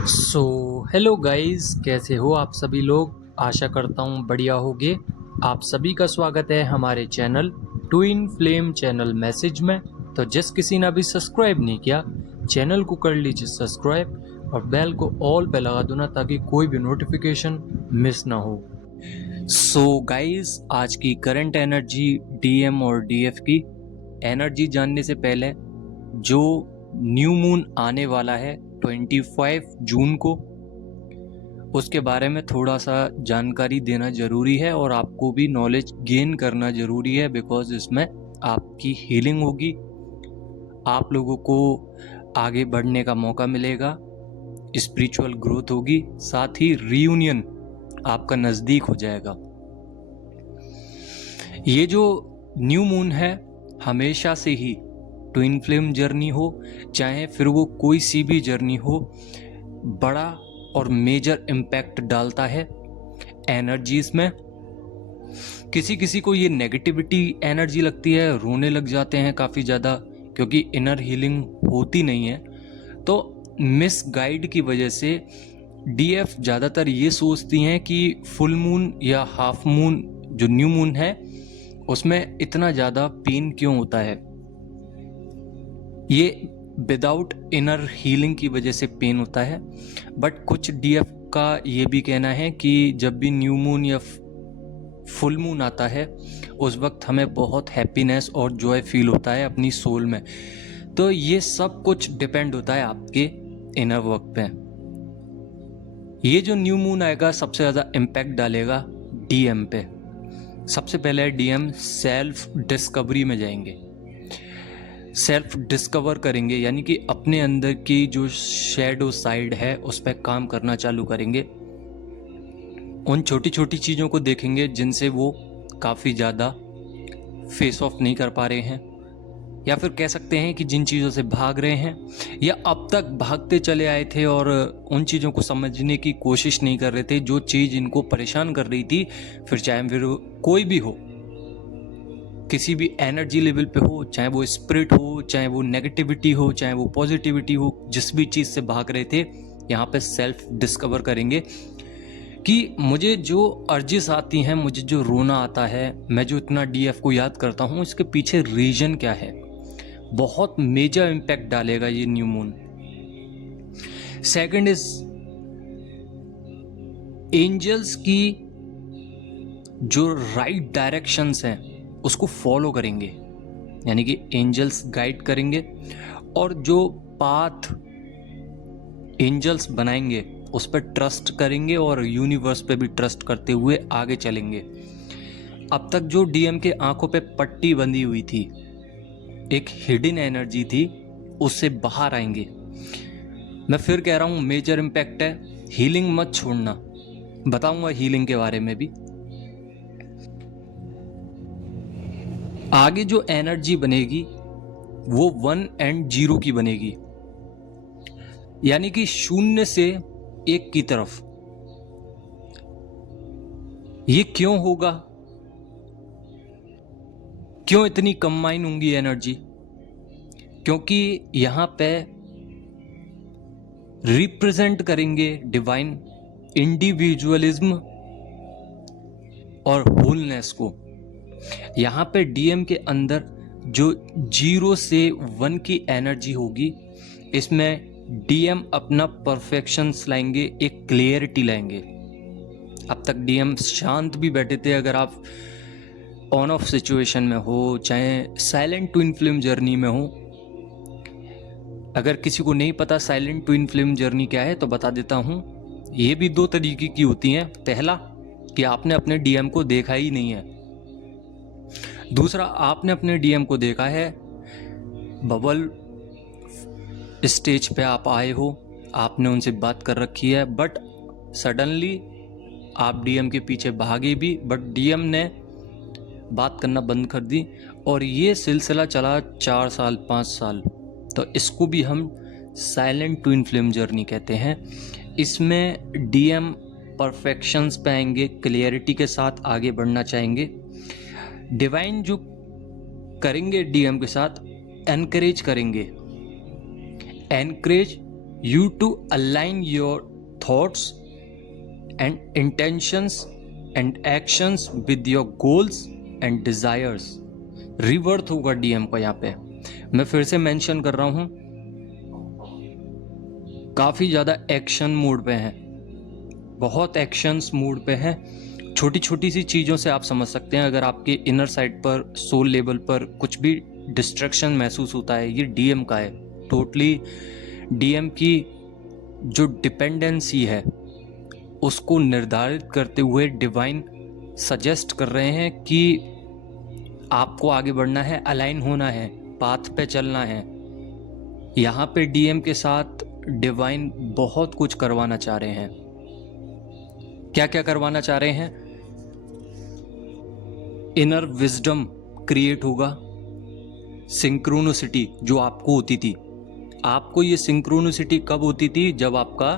So hello guys, कैसे हो आप सभी लोग। आशा करता हूँ बढ़िया होगे। आप सभी का स्वागत है हमारे channel twin flame channel message में। तो जिस किसी ने अभी सब्सक्राइब नहीं किया, चैनल को कर लीजिए सब्सक्राइब और बेल को ऑल पे लगा दो ना, ताकि कोई भी नोटिफिकेशन मिस ना हो। सो गाइस, आज की करंट एनर्जी डीएम और डीएफ की एनर्जी जानने से पहले, जो न्यू मून आने वाला है 25 जून को, उसके बारे में थोड़ा सा जानकारी देना ज़रूरी है और आपको भी नॉलेज गेन करना ज़रूरी है, बिकॉज इसमें आपकी हीलिंग होगी, आप लोगों को आगे बढ़ने का मौका मिलेगा, स्पिरिचुअल ग्रोथ होगी, साथ ही रीयूनियन आपका नज़दीक हो जाएगा। ये जो न्यू मून है, हमेशा से ही ट्विन फ्लेम जर्नी हो, चाहे फिर वो कोई सी भी जर्नी हो, बड़ा और मेजर इम्पैक्ट डालता है एनर्जीज में। किसी किसी को ये नेगेटिविटी एनर्जी लगती है, रोने लग जाते हैं काफ़ी ज़्यादा, क्योंकि इनर हीलिंग होती नहीं है। तो मिस गाइड की वजह से डीएफ ज़्यादातर ये सोचती हैं कि फुल मून या हाफ मून, जो न्यू मून है, उसमें इतना ज़्यादा पेन क्यों होता है। ये विदाउट इनर हीलिंग की वजह से पेन होता है। बट कुछ डीएफ का ये भी कहना है कि जब भी न्यू मून या फुल मून आता है, उस वक्त हमें बहुत हैप्पीनेस और जॉय फील होता है अपनी सोल में। तो ये सब कुछ डिपेंड होता है आपके इनर वर्क पे। ये जो न्यू मून आएगा, सबसे ज़्यादा इम्पैक्ट डालेगा डीएम पे। सबसे पहले डीएम सेल्फ डिस्कवरी में जाएंगे, सेल्फ डिस्कवर करेंगे, यानी कि अपने अंदर की जो शैडो साइड है उस पर काम करना चालू करेंगे। उन छोटी छोटी चीज़ों को देखेंगे जिनसे वो काफ़ी ज़्यादा फेस ऑफ नहीं कर पा रहे हैं, या फिर कह सकते हैं कि जिन चीज़ों से भाग रहे हैं या अब तक भागते चले आए थे और उन चीज़ों को समझने की कोशिश नहीं कर रहे थे, जो चीज़ इनको परेशान कर रही थी। फिर चाहे फिर कोई भी हो, किसी भी एनर्जी लेवल पे हो, चाहे वो स्पिरिट हो, चाहे वो नेगेटिविटी हो, चाहे वो पॉजिटिविटी हो, जिस भी चीज़ से भाग रहे थे, यहाँ पे सेल्फ डिस्कवर करेंगे कि मुझे जो अर्जिस आती हैं, मुझे जो रोना आता है, मैं जो इतना डीएफ को याद करता हूँ, इसके पीछे रीजन क्या है। बहुत मेजर इम्पैक्ट डालेगा ये new moon. Second is angels की जो राइट डायरेक्शंस हैं उसको फॉलो करेंगे, यानी कि एंजल्स गाइड करेंगे, और जो पाथ एंजल्स बनाएंगे उस पर ट्रस्ट करेंगे और यूनिवर्स पे भी ट्रस्ट करते हुए आगे चलेंगे। अब तक जो डीएम के आंखों पे पट्टी बंधी हुई थी, एक हिडन एनर्जी थी, उससे बाहर आएंगे। मैं फिर कह रहा हूँ, मेजर इम्पैक्ट है, हीलिंग मत छोड़ना, बताऊंगा हीलिंग के बारे में भी। आगे जो एनर्जी बनेगी वो 1 एंड 0 की बनेगी, यानी कि शून्य से एक की तरफ। ये क्यों होगा, क्यों इतनी कंबाइन होंगी एनर्जी? क्योंकि यहां पे रिप्रेजेंट करेंगे डिवाइन इंडिविजुअलिज्म और होलनेस को। यहाँ पे डीएम के अंदर जो 0 से 1 की एनर्जी होगी, इसमें डीएम अपना परफेक्शंस लाएंगे, एक क्लियरिटी लाएंगे। अब तक डीएम शांत भी बैठे थे। अगर आप ऑन ऑफ सिचुएशन में हो, चाहे साइलेंट ट्विन फ्लेम जर्नी में हो, अगर किसी को नहीं पता साइलेंट ट्विन फ्लेम जर्नी क्या है तो बता देता हूँ। ये भी 2 तरीके की होती हैं। पहला कि आपने अपने डीएम को देखा ही नहीं है, दूसरा आपने अपने डीएम को देखा है, बबल स्टेज पे आप आए हो, आपने उनसे बात कर रखी है, बट सडनली आप डीएम के पीछे भागे भी, बट डीएम ने बात करना बंद कर दी, और ये सिलसिला चला 4 साल 5 साल। तो इसको भी हम साइलेंट ट्विन फ्लेम जर्नी कहते हैं। इसमें डीएम परफेक्शंस पे आएंगे, क्लियरिटी के साथ आगे बढ़ना चाहेंगे। डिवाइन जो करेंगे डीएम के साथ, एनकरेज करेंगे। Encourage you to align your thoughts and intentions and actions with your goals and desires। रिवर्थ होगा डीएम का। यहाँ पे मैं फिर से मेंशन कर रहा हूँ, काफ़ी ज़्यादा एक्शन मोड पे हैं, बहुत एक्शंस मोड पे हैं। छोटी छोटी सी चीज़ों से आप समझ सकते हैं, अगर आपके इनर साइड पर सोल लेवल पर कुछ भी डिस्ट्रैक्शन महसूस होता है, ये डीएम का है। टोटली डीएम की जो डिपेंडेंसी है उसको निर्धारित करते हुए डिवाइन सजेस्ट कर रहे हैं कि आपको आगे बढ़ना है, अलाइन होना है, पाथ पे चलना है। यहाँ पे डीएम के साथ डिवाइन बहुत कुछ करवाना चाह रहे हैं। क्या क्या करवाना चाह रहे हैं? इनर विजडम क्रिएट होगा, सिंक्रोनिसिटी जो आपको होती थी। आपको ये सिंक्रोनिसिटी कब होती थी? जब आपका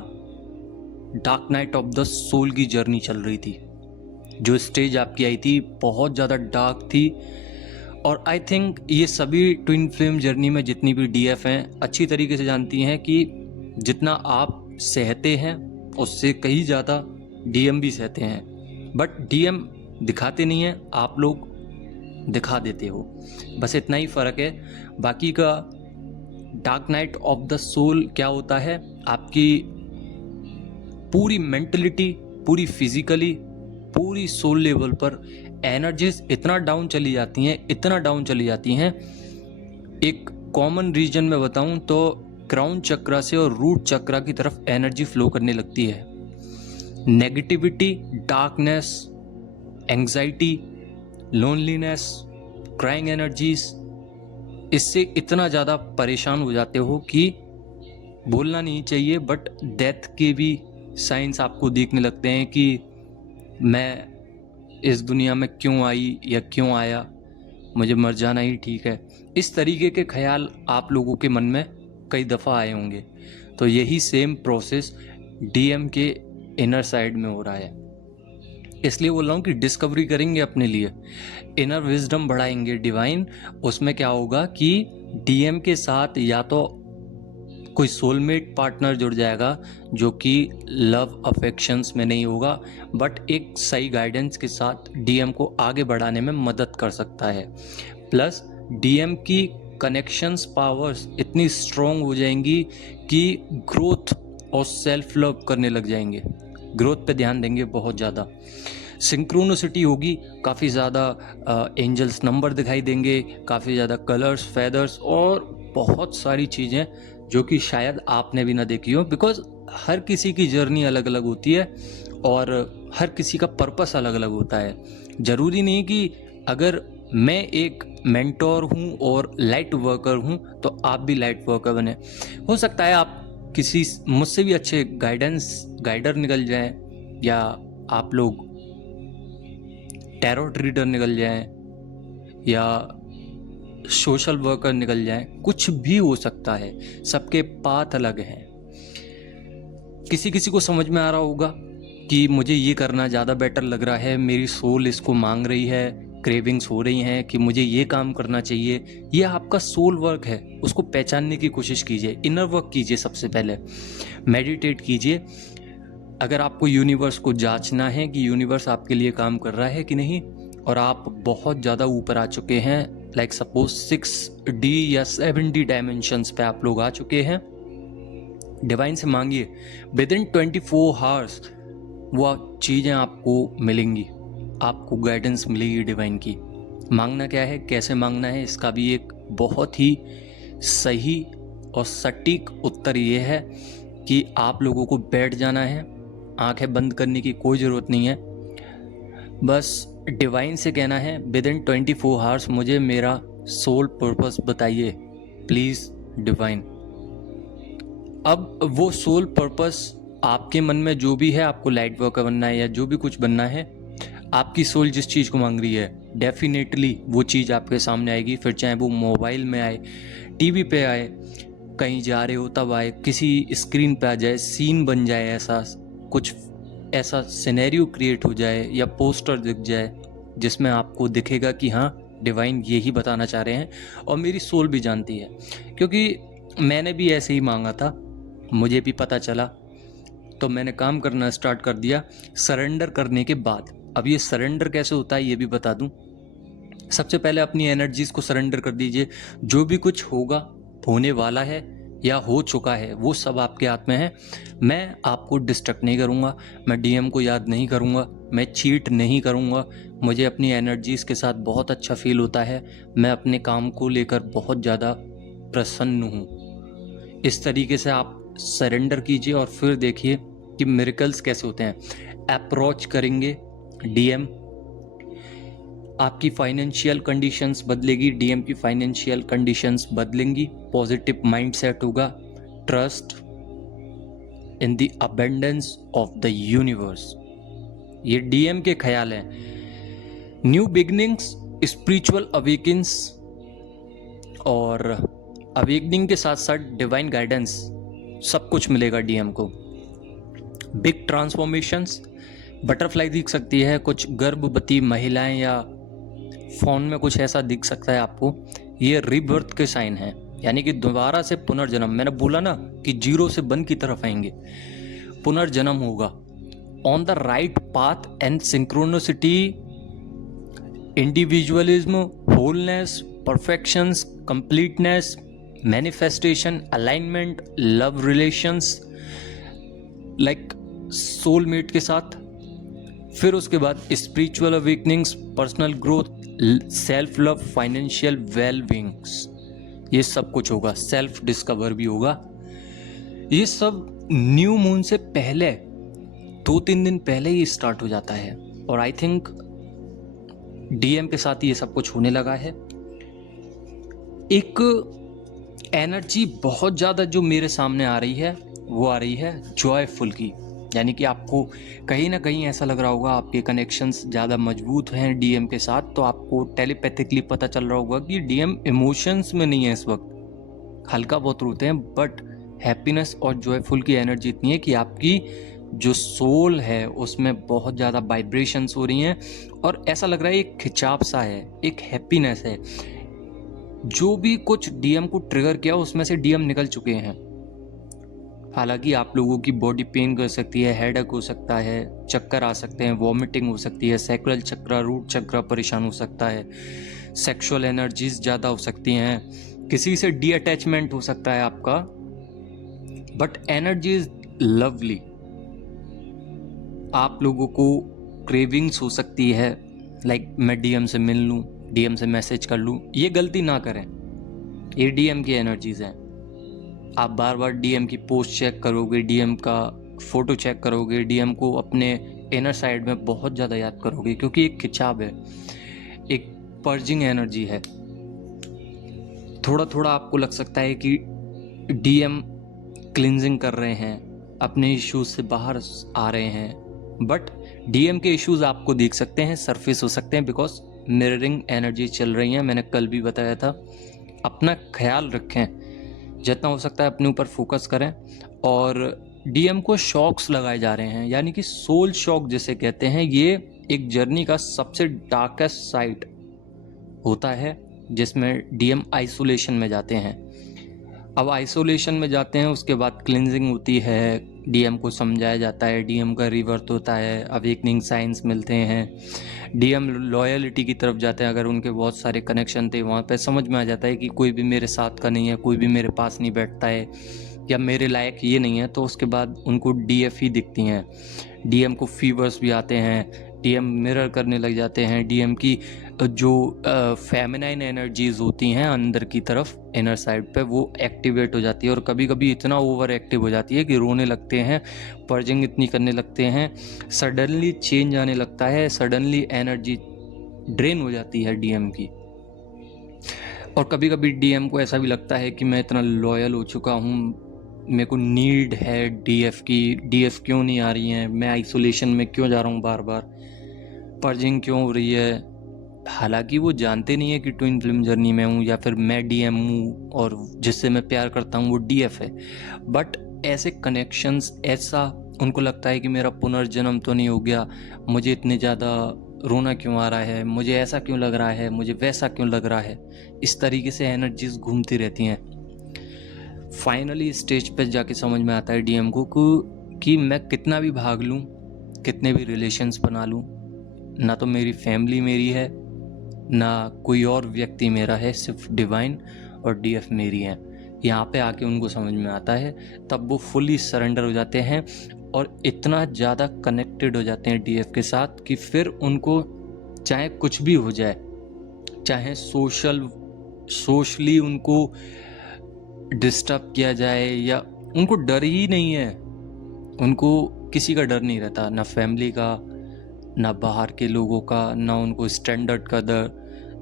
dark night of the soul की जर्नी चल रही थी। जो स्टेज आपकी आई थी बहुत ज़्यादा डार्क थी, और आई थिंक ये सभी ट्विन फ्लेम जर्नी में जितनी भी डीएफ हैं अच्छी तरीके से जानती हैं कि जितना आप सहते हैं उससे कहीं ज़्यादा डीएम भी सहते हैं। बट डीएम दिखाते नहीं हैं, आप लोग दिखा देते हो, बस इतना ही फ़र्क है। बाकी का dark night of the soul क्या होता है? आपकी पूरी मेंटलिटी, पूरी फिजिकली, पूरी सोल लेवल पर एनर्जीज इतना डाउन चली जाती हैं, इतना डाउन चली जाती हैं। एक कॉमन रीजन में बताऊं तो क्राउन चक्रा से और रूट चक्रा की तरफ एनर्जी फ्लो करने लगती है। Negativity, darkness, anxiety, loneliness, crying energies, इससे इतना ज़्यादा परेशान हो जाते हो कि बोलना नहीं चाहिए, बट डेथ के भी साइंस आपको दिखने लगते हैं कि मैं इस दुनिया में क्यों आई या क्यों आया, मुझे मर जाना ही ठीक है। इस तरीके के ख्याल आप लोगों के मन में कई दफ़ा आए होंगे। तो यही सेम प्रोसेस डीएम के इनर साइड में हो रहा है। इसलिए बोल रहा हूँ कि डिस्कवरी करेंगे अपने लिए, इनर विजडम बढ़ाएंगे डिवाइन। उसमें क्या होगा कि डीएम के साथ या तो कोई सोलमेट पार्टनर जुड़ जाएगा जो कि लव अफेक्शंस में नहीं होगा, बट एक सही गाइडेंस के साथ डीएम को आगे बढ़ाने में मदद कर सकता है। प्लस डीएम की कनेक्शंस पावर्स इतनी स्ट्रॉन्ग हो जाएंगी कि ग्रोथ और सेल्फ लव करने लग जाएंगे, ग्रोथ पे ध्यान देंगे बहुत ज़्यादा। सिंक्रोनिसिटी होगी, काफ़ी ज़्यादा एंजल्स नंबर दिखाई देंगे, काफ़ी ज़्यादा कलर्स, फेदर्स और बहुत सारी चीज़ें जो कि शायद आपने भी ना देखी हो। बिकॉज हर किसी की जर्नी अलग अलग होती है और हर किसी का पर्पस अलग अलग होता है। ज़रूरी नहीं कि अगर मैं एक मेंटोर हूँ और लाइट वर्कर हूँ तो आप भी लाइट वर्कर बने। हो सकता है आप किसी मुझसे भी अच्छे गाइडर निकल जाएं, या आप लोग टैरोट रीडर निकल जाएं, या सोशल वर्कर निकल जाएं, कुछ भी हो सकता है। सबके पाथ अलग हैं। किसी किसी को समझ में आ रहा होगा कि मुझे ये करना ज़्यादा बेटर लग रहा है, मेरी सोल इसको मांग रही है, क्रेविंग्स हो रही हैं कि मुझे ये काम करना चाहिए। ये आपका सोल वर्क है, उसको पहचानने की कोशिश कीजिए। इनर वर्क कीजिए, सबसे पहले मेडिटेट कीजिए। अगर आपको यूनिवर्स को जांचना है कि यूनिवर्स आपके लिए काम कर रहा है कि नहीं, और आप बहुत ज़्यादा ऊपर आ चुके हैं, लाइक सपोज 6D या 7D डायमेंशंस पे आप लोग आ चुके हैं, डिवाइन से मांगिए। विद इन 24 आवर्स वो चीज़ें आपको मिलेंगी, आपको गाइडेंस मिलेगी डिवाइन की। मांगना क्या है, कैसे मांगना है, इसका भी एक बहुत ही सही और सटीक उत्तर ये है कि आप लोगों को बैठ जाना है, आंखें बंद करने की कोई ज़रूरत नहीं है। बस डिवाइन से कहना है विद इन 24 आवर्स मुझे मेरा सोल पर्पस बताइए प्लीज़ डिवाइन। अब वो सोल पर्पस आपके मन में जो भी है, आपको लाइट वर्कर बनना है या जो भी कुछ बनना है, आपकी सोल जिस चीज़ को मांग रही है डेफिनेटली वो चीज़ आपके सामने आएगी। फिर चाहे वो मोबाइल में आए, टीवी पे आए, कहीं जा रहे हो तब आए, किसी स्क्रीन पे आ जाए, सीन बन जाए, ऐसा कुछ ऐसा सिनेरियो क्रिएट हो जाए या पोस्टर दिख जाए जिसमें आपको दिखेगा कि हाँ डिवाइन यही बताना चाह रहे हैं। और मेरी सोल भी जानती है, क्योंकि मैंने भी ऐसे ही मांगा था मुझे भी पता चला, तो मैंने काम करना स्टार्ट कर दिया सरेंडर करने के बाद। अब ये सरेंडर कैसे होता है ये भी बता दूं। सबसे पहले अपनी एनर्जीज़ को सरेंडर कर दीजिए। जो भी कुछ होगा, होने वाला है या हो चुका है, वो सब आपके हाथ में है। मैं आपको डिस्ट्रैक्ट नहीं करूँगा, मैं डीएम को याद नहीं करूँगा, मैं चीट नहीं करूँगा। मुझे अपनी एनर्जीज़ के साथ बहुत अच्छा फील होता है। मैं अपने काम को लेकर बहुत ज़्यादा प्रसन्न हूँ। इस तरीके से आप सरेंडर कीजिए और फिर देखिए कि मिरेकल्स कैसे होते हैं। अप्रोच करेंगे डीएम, आपकी फाइनेंशियल कंडीशंस बदलेगी, डीएम की फाइनेंशियल कंडीशंस बदलेंगी, पॉजिटिव माइंडसेट होगा, trust in the abundance of the universe. ये डीएम के ख्याल हैं। न्यू बिगनिंग्स, स्पिरिचुअल अवेकिंग्स और अवेकनिंग के साथ साथ डिवाइन गाइडेंस, सब कुछ मिलेगा डीएम को। बिग ट्रांसफॉर्मेशंस, बटरफ्लाई दिख सकती है, कुछ गर्भवती महिलाएं या फोन में कुछ ऐसा दिख सकता है आपको। ये रीबर्थ के साइन है, यानी कि दोबारा से पुनर्जन्म। मैंने बोला ना कि जीरो से वन की तरफ आएंगे, पुनर्जन्म होगा। On the right path and synchronicity, individualism, wholeness, perfections, completeness, manifestation, alignment, love relations like soulmate के साथ। फिर उसके बाद spiritual awakenings, personal growth, self love, financial wellbeings, ये सब कुछ होगा। सेल्फ डिस्कवर भी होगा। ये सब न्यू मून से पहले 2-3 दिन पहले ही स्टार्ट हो जाता है और आई थिंक डीएम के साथ ये सब कुछ होने लगा है। एक एनर्जी बहुत ज़्यादा जो मेरे सामने आ रही है वो आ रही है जॉयफुल की, यानी कि आपको कहीं ना कहीं ऐसा लग रहा होगा आपके कनेक्शंस ज़्यादा मजबूत हैं डीएम के साथ, तो आपको टेलीपैथिकली पता चल रहा होगा कि डीएम इमोशंस में नहीं है इस वक्त, हल्का बहुत रोते हैं, बट हैप्पीनेस और जॉयफुल की एनर्जी इतनी है कि आपकी जो सोल है उसमें बहुत ज़्यादा वाइब्रेशंस हो रही हैं और ऐसा लग रहा है एक खिंचाव सा है, एक हैप्पीनेस है। जो भी कुछ डीएम को ट्रिगर किया उसमें से डीएम निकल चुके हैं। हालांकि आप लोगों की बॉडी पेन कर सकती है, हेडेक हो सकता है, चक्कर आ सकते हैं, वॉमिटिंग हो सकती है, सैक्रल चक्र, रूट चक्र परेशान हो सकता है, सेक्सुअल एनर्जीज ज़्यादा हो सकती हैं, किसी से डी अटैचमेंट हो सकता है आपका, बट एनर्जी इज लवली। आप लोगों को क्रेविंग्स हो सकती है, लाइक मैं डीएम से मिल लूँ, डीएम से मैसेज कर लूँ। ये गलती ना करें, ये डीएम की एनर्जीज हैं। आप बार बार डीएम की पोस्ट चेक करोगे, डीएम का फोटो चेक करोगे, डीएम को अपने इनर साइड में बहुत ज़्यादा याद करोगे, क्योंकि एक खिंचाव है, एक पर्जिंग एनर्जी है। थोड़ा थोड़ा आपको लग सकता है कि डीएम क्लिनजिंग कर रहे हैं, अपने इश्यूज से बाहर आ रहे हैं, बट डीएम के इश्यूज आपको दिख सकते हैं, सरफेस हो सकते हैं, बिकॉज मिररिंग एनर्जी चल रही है। मैंने कल भी बताया था। अपना ख्याल रखें, जितना हो सकता है अपने ऊपर फोकस करें। और डीएम को शॉक्स लगाए जा रहे हैं, यानी कि सोल शॉक जिसे कहते हैं। ये एक जर्नी का सबसे डार्केस्ट साइड होता है जिसमें डीएम आइसोलेशन में जाते हैं। अब आइसोलेशन में जाते हैं, उसके बाद क्लिनजिंग होती है, डीएम को समझाया जाता है, डीएम का रिवर्थ होता है, अवेकनिंग साइंस मिलते हैं, डीएम लॉयलिटी की तरफ जाते हैं। अगर उनके बहुत सारे कनेक्शन थे वहाँ पे समझ में आ जाता है कि कोई भी मेरे साथ का नहीं है, कोई भी मेरे पास नहीं बैठता है या मेरे लायक ये नहीं है, तो उसके बाद उनको डीएफ ही दिखती हैं। डीएम को फीवर्स भी आते हैं, डीएम मिरर करने लग जाते हैं, डीएम की जो फेमिनाइन एनर्जीज होती हैं अंदर की तरफ इनर साइड पे, वो एक्टिवेट हो जाती है और कभी कभी इतना ओवर एक्टिव हो जाती है कि रोने लगते हैं, पर्जिंग इतनी करने लगते हैं, सडनली चेंज आने लगता है, सडनली एनर्जी ड्रेन हो जाती है डीएम की। और कभी कभी डीएम को ऐसा भी लगता है कि मैं इतना लॉयल हो चुका हूँ, मेरे को नीड है डीएफ की, डीएफ क्यों नहीं आ रही हैं, मैं आइसोलेशन में क्यों जा रहा हूँ, बार बार पर्जिंग क्यों हो रही है। हालांकि वो जानते नहीं है कि ट्विन फिल्म जर्नी में हूँ या फिर मैं डीएम हूँ और जिससे मैं प्यार करता हूँ वो डीएफ है। बट ऐसे कनेक्शंस, ऐसा उनको लगता है कि मेरा पुनर्जन्म तो नहीं हो गया, मुझे इतने ज़्यादा रोना क्यों आ रहा है, मुझे ऐसा क्यों लग रहा है, मुझे वैसा क्यों लग रहा है। इस तरीके से एनर्जीज घूमती रहती हैं। फाइनली स्टेज पे जाके समझ में आता है डीएम को कि मैं कितना भी भाग लूँ, कितने भी रिलेशंस बना लूँ, ना तो मेरी फैमिली मेरी है, ना कोई और व्यक्ति मेरा है, सिर्फ डिवाइन और डीएफ मेरी हैं। यहाँ पे आके उनको समझ में आता है, तब वो फुली सरेंडर हो जाते हैं और इतना ज़्यादा कनेक्टेड हो जाते हैं डीएफ के साथ कि फिर उनको चाहे कुछ भी हो जाए, चाहे सोशली उनको डिस्टर्ब किया जाए, या उनको डर ही नहीं है, उनको किसी का डर नहीं रहता, ना फैमिली का, ना बाहर के लोगों का, ना उनको स्टैंडर्ड का डर,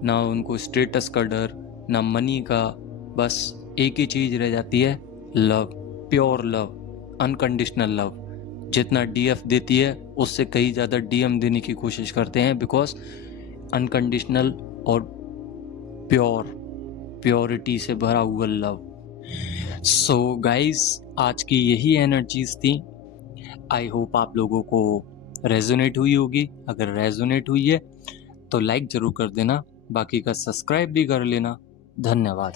ना उनको स्टेटस का डर, ना मनी का। बस एक ही चीज़ रह जाती है, love, pure love, unconditional love. जितना डीएफ देती है उससे कहीं ज़्यादा डीएम देने की कोशिश करते हैं, बिकॉज अनकंडीशनल और प्योरिटी से भरा हुआ लव। सो गाइस, आज की यही एनर्जीज थी। आई होप आप लोगों को रेजोनेट हुई होगी। अगर रेजोनेट हुई है तो लाइक ज़रूर कर देना, बाकी का सब्सक्राइब भी कर लेना। धन्यवाद।